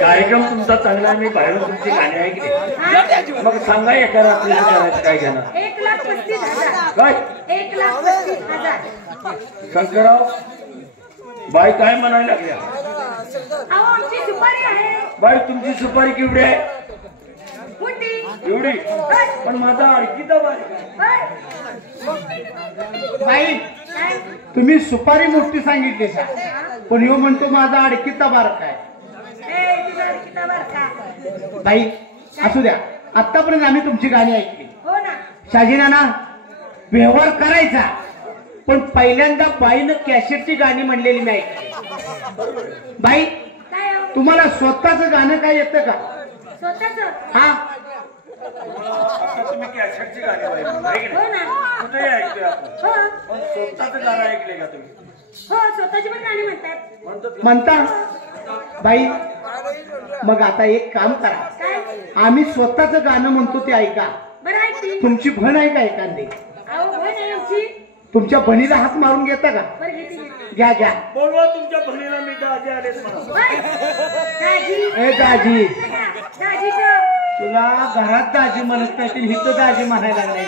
कार्यक्रम तुमचा चांगला आहे, मी बाहेरून तुमची गाणी ऐकली. मग सांगा एका रात्रीचं करायचं काय घेणार? 1,35,000. काय 1,35,000. शंकरराव बाई काय म्हणायला लागल्या? अहो आमची सुपारी आहे. बाई तुमची सुपारी केवढी आहे? मोठी. एवढी? पण माझा अडकीचा बारीक आहे. बाई तुम्ही सुपारी मोठी सांगितली का? पण ह्यो म्हणतो माझा अडकीचा बारक आहे. तुझा अडकीचा बारका. बाई असू द्या, आतापर्यंत आम्ही तुमची गाणी ऐकली. हो ना. शाजीनाना व्यवहार करायचा, पण पहिल्यांदा बाईनं कॅसेटची गाणी म्हणलेली नाही. बाई काय हो? तुम्हाला स्वतःच गाणं काय येतं का? स्वतःच. हा तुम्ही कॅसेटची गाणी बाई म्हणताय की हो नाही? ना. कुठेही ऐकतोय आपण. हो पण स्वतःच गाणं ऐकले का तुम्ही? हो स्वतःची पण गाणी म्हणतात. म्हणतात का? म्हणता बाई. मग आता एक काम करा, काय? आम्ही स्वतःच गाणं म्हणतो ते ऐका. बरं ऐकते. तुमची बहीण आहे का एखादी? अहो बहीण आहे आमची. तुमच्या बहिणीला हात मारून घेता का? बरं घेते. घ्या घ्या. बोलवा तुमच्या बहिणीला, मी दाजी आलेच म्हणा. दाजी. ए दाजी, दाजीचं. तुला घरात दाजी म्हणत नाही, हिथं दाजी म्हणायला लागलाय.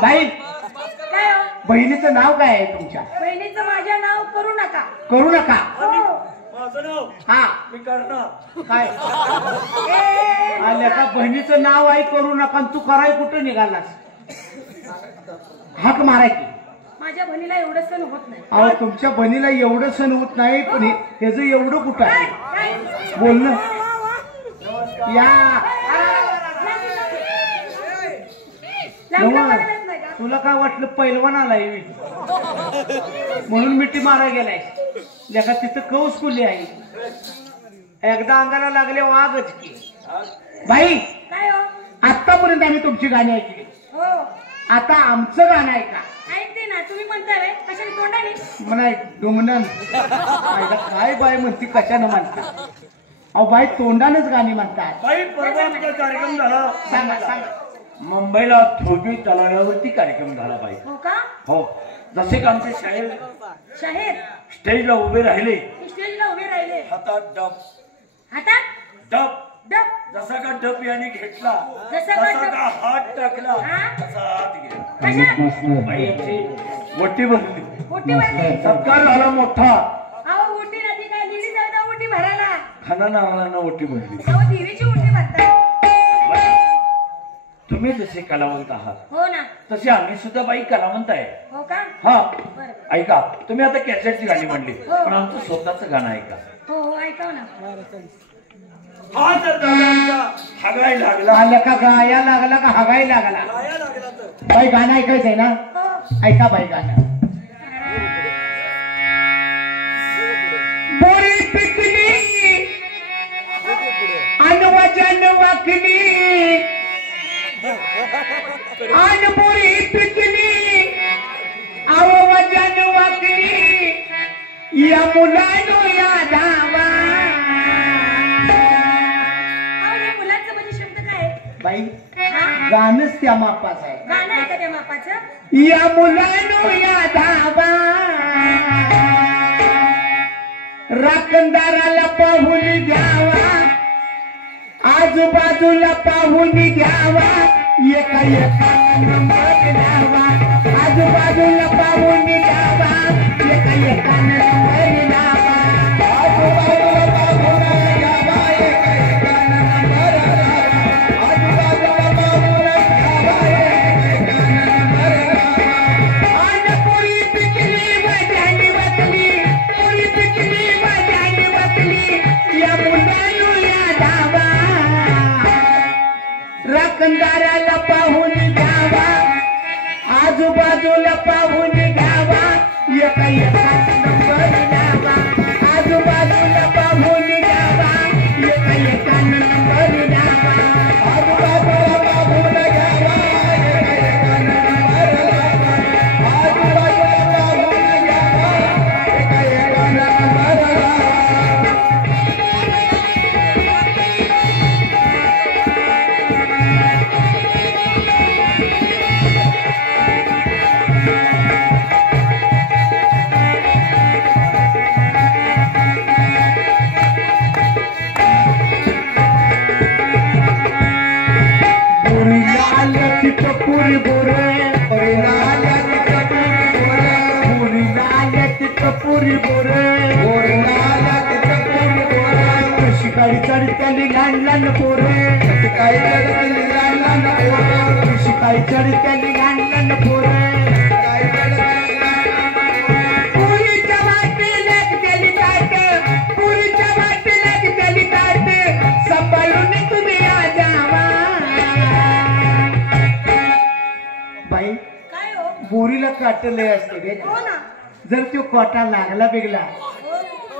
बाई काय हो? बहिणीचं नाव काय आहे तुमच्या? बहिणीचं माझ्या नाव करू नका. करू नका. हो. माझं नाव हा मी करणार. काय ए, आल्या का? बहिणीचं नाव आहे करू नका, तू कराय कुठं निघालास? हाक मारायची. माझ्या बहिणीला एवढं सण होत नाही. अहो तुमच्या बहिणीला एवढं सण होत नाही, पण त्याचं एवढं कुठं काय? आहे काय? बोलणं? या लांब नवा, लांब येत नाही का? तुला काय वाटलं पैलवान आलाय मी म्हणून मिठी मारा गेलाय? लेखा तिथं कौस कुली आहे. एकदा अंगाला लागले वाघच की. बाई काय हो? आतापर्यंत आम्ही तुमची गाणी ऐकली, हो आता आमचं गाणं ऐका. ऐकते ना. तुम्ही म्हणताय व्हय? कशाने तोंडाने? म्हणा डोंगणन काय बाई म्हणती, कशानं म्हणता? अहो बाई तोंडानच गाणी म्हणतात. बाई परवा आमचा कार्यक्रम झाला. सांगा सांगा. मुंबईला थोबी तलावावरती कार्यक्रम झाला बाई. हो का? हो. जसे का आमचे शाहीर शाहीर स्टेजला उभे राहिले, स्टेजला उभे राहिले. हातात डब हातात डब, डब. जसा का डब याने घेतला, जसा का तसा डब. का हात टाकला, हा? तसा हात गेला. कशा? बाईची मोठी भरली, मोठी भरली. सत्कार झाला मोठा. अहो मोठी नदी काय दिली जाऊ मोठी भरायला. खाना नारळांना मोठी भरली. अहो देवीची मोठी भरतात. तुम्ही जसे कलावंत आहात, हो ना. तसे आम्ही सुद्धा बाई कलावंत आहे. हो का? हा बरं. ऐका, तुम्ही आता कॅसेटची गाणी म्हणली, हो. पण आमचं स्वतःच गाणं ऐका. हो हो ऐकाव ना. हा जर दादांचा हागाय लागला, आल्या का गाया लागला का हागाय लागला? गाया लागला तर बाई गाणं ऐकायचंय ना? हो. ऐका बाई गाणं. बोरी पिकली अनवजन वाकली, अनबोरी पिकली अवजन वाकली, या मुलानो या धावा. अहो या मुलांचं म्हणजे शब्द काय? बाई हा? गाणंच त्या मापाच आहे. गाणं आहे का त्या मापाचं? या मुलानो या धावा, राखणदाराला पाहून घ्यावा, आजूबाजूला पाहून घ्यावा, एका एका नंबर द्यावा, आजूबाजूला पाहून घ्यावा, एका एका नंबर द्यावा, आजूबाजूला पाहून घ्यावा, एका एका नंबर द्यावा, आजूबाजूला पाहून घ्यावा, एका एका नंबर द्यावा. आणि पुरी पिकली वजानी वतली, पुरी पिकली वजानी वतली, या मुलांनो या धावा, राखणदाराला पाहून घ्यावा, आजूबाजूला पाहून घ्यावा, एका एका नंबर द्यावा, आजूबाजूला पाहून घ्यावा, एका एका नंबर द्यावा, आजूबाजूला पाहून घ्यावा, एका एका नंबर द्यावा, आजूबाजूला पाहून घ्यावा, एका एका नंबर द्यावा. शिकाळी चढत्याली लहान लहान पोरं शिकाळी चढत्याली लहान लहान पोरं शिकाळी चढत्याली लहान लहान पोरं पुरीच्या वाटेला गेली ताट पुरीच्या वाटेला गेली ताट सांभाळून तुम्ही जावा बाई काय हो बोरीला काट लय असते रे हो ना जर तो काटा लागला बिगला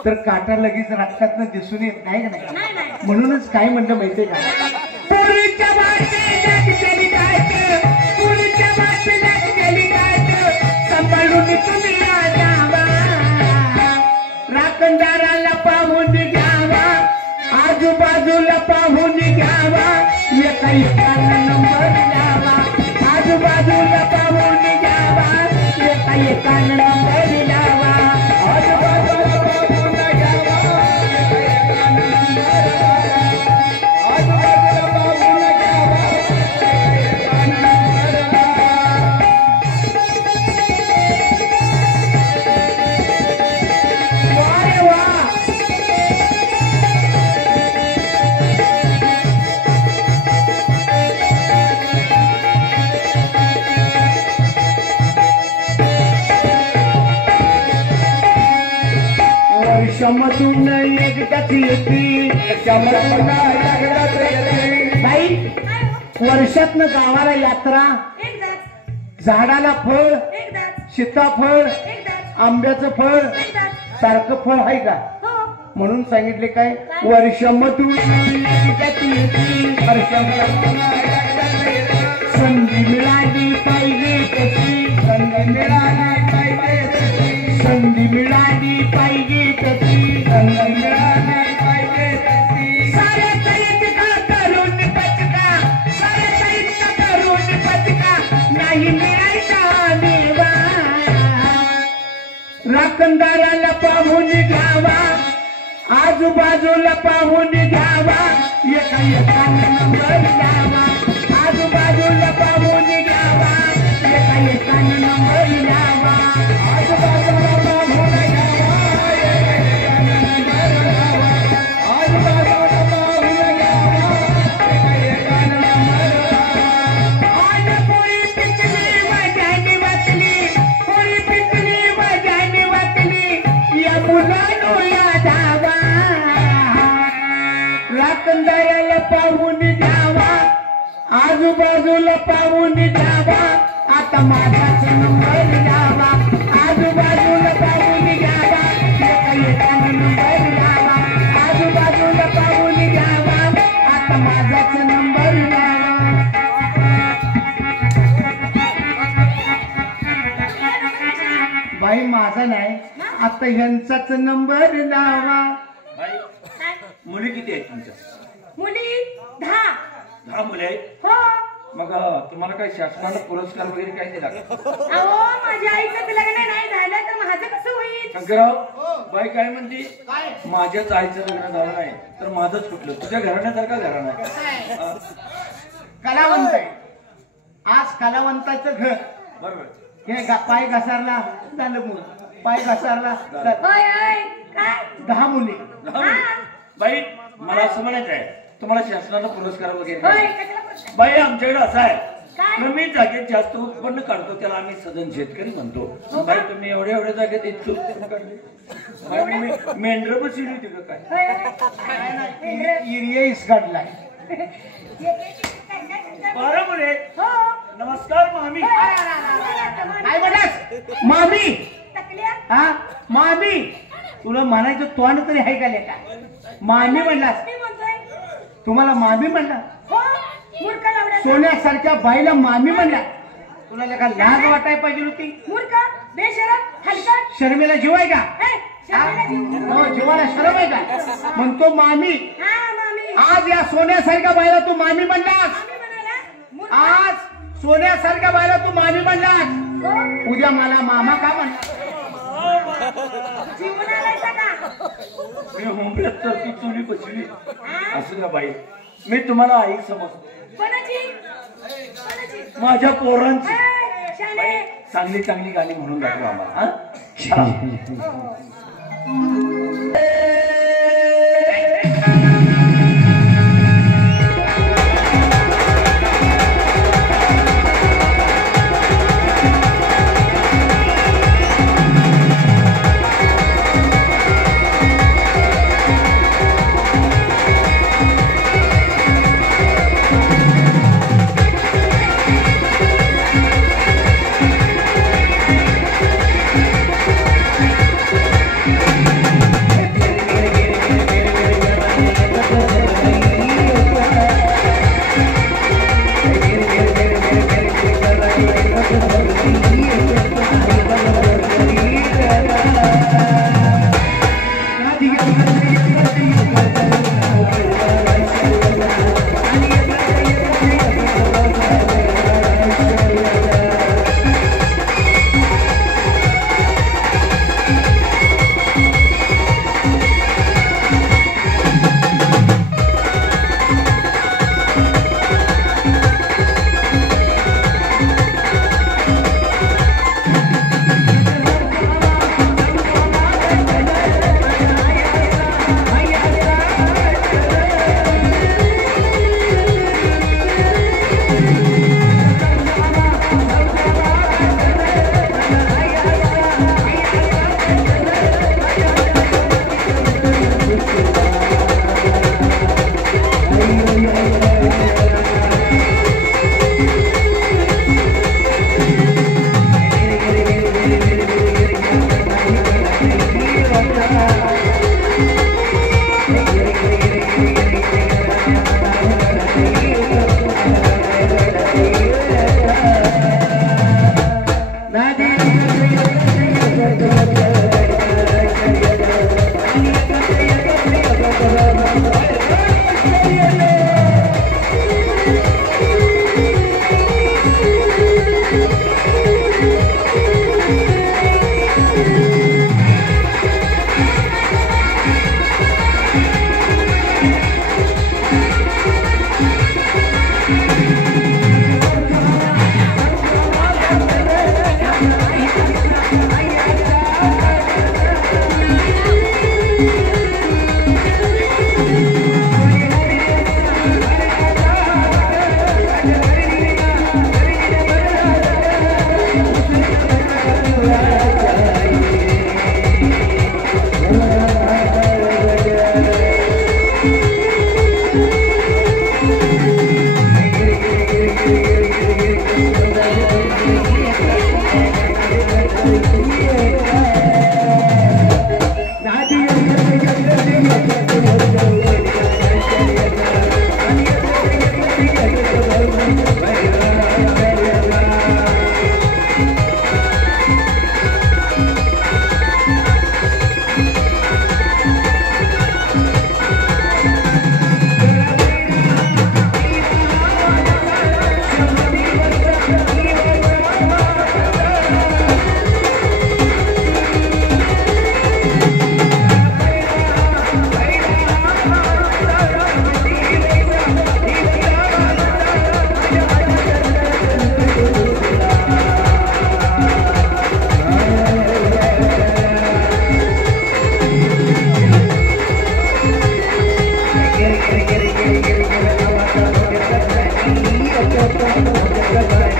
तर काटा लगेच रक्तातनं दिसून येत नाही का नाही नाही नाही म्हणूनच काय म्हणलं माहितीये का पुरीच्या वाटेला गेली ताट पुरीच्या वाटेला गेली ताट सांभाळून तुम्ही जावा राखणदाराला पाहून घ्यावा आजूबाजूला पाहून घ्यावा एका एकाला नंबर द्यावा आजूबाजूला पाहून घ्यावा एका एकाला नंबर द्यावा आजूबाजूला पाहून घ्यावा एका एकाला नंबर द्यावा आजूबाजूला पाहून घ्यावा एका एकाला वा रे वा वर्षामधून एकदाच येते बाई काय हो वर्षातनं गावाला यात्रा एकदाच झाडाला फळ एकदाच सीताफळ एकदाच आंब्याचं फळ एकदाच सारखं फळ आहे का हो म्हणून सांगितले काय वर्षामधून एकदाच येते वर्षामधून संधी मिळाली पाहिजे तशी संधी मिळाली पाहिजे तशी संधी मिळाली पाहिजे तशी संधी मिळाली पाहिजे तशी साऱ्या साहित्य करून पचका साऱ्या साहित्य करून पचका नाही मिळायचा देवा राखणदाराला पाहून घ्यावा आजूबाजूला पाहून घ्यावा एका एकाला नंबर द्यावा आजूबाजूला पाहून घ्यावा एका एकाला नंबर द्यावा आजूबाजूला पाहून घ्यावा एका एकाला नंबर द्यावा आजूबाजूला पाहून घ्यावा एका एकाला नंबर द्यावा आज पोळी पिकली मजाने वाचली पोळी पिकली मजाने वाचली या मुलांनो या धावा राखणदाराला पाहून घ्यावा आजूबाजूला पाहून घ्यावा आता माझाच नंबर द्यावा आजूबाजूला पाहून घ्यावा एका एकाला नंबर द्यावा आजूबाजूला पाहून घ्यावा आता माझाच नंबर द्यावा बाई माझा नाही आता ह्यांचाच नंबर लावा बाई काय मुली किती आहेत तुमच्या मुली 10 10 मुली आहेत हो मग तुम्हाला काही शासनानं पुरस्कार वगैरे काय दिला का? अहो माझ्या आईचं लग्न नाही झालं तर माझं कसं होईल शंकरराव बाई काय म्हणते माझ्याच आईचं लग्न झालं नाही तर माझंच कुठलं तुझ्या घराण्यासारखा घराणा आहे. कलावंत आहे आज कलावंताचं घर बरोबर हे पाय घसारला झालं मुलं पाय घसारला झालं. होय होय काय 10 मुली बाई मला असं म्हणायचं आहे तुम्हाला शासनानं पुरस्कार वगैरे होय नाही. कशाला बोलताय? बाई आमच्याकडे असं आहे काय? कमी जागेत जास्त उत्पन्न काढतो त्याला आम्ही सदन शेतकरी म्हणतो बाई तुम्ही एवढ्या जागेत इतकं उत्पन्न काढले मेंढर बसली होती का काय होय, होय. इरिया इसकाडलाय बरं मुले हो नमस्कार मामी काय म्हणत मामी टकल्या हा मामी तुला म्हणायचं तोंड तरी आहे का लेका मामी म्हणलास मी म्हणतोय तुम्हाला मामी म्हणला हो मूर्ख लावडा सोन्यासारख्या बाईला मामी म्हणला तुला लेका लाज वाटाय पाहिजे होती मूर्ख बेशरम हलकट शर्मेला जीव आहे का हे, शर्मेला जीव. हो जीवाला शरम आहे का म्हणतो मामी हा मामी आज या सोन्यासारख्या बाईला तू मामी म्हणलास मामी म्हणाला मूर्ख आज सोन्यासारख्या बाईला तू मामी म्हणलास हो उद्या मला मामा का म्हणला जीवन आलायचा का मी हुंबऱ्यात तर ती चुली बसली असं का बाई मी तुम्हाला आई समजतो कोणाची कोणाची माझ्या पोरांची हे, शाणे चांगली चांगली गाणी म्हणून दाखवा आम्हाला हा? चला.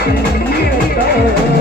येतं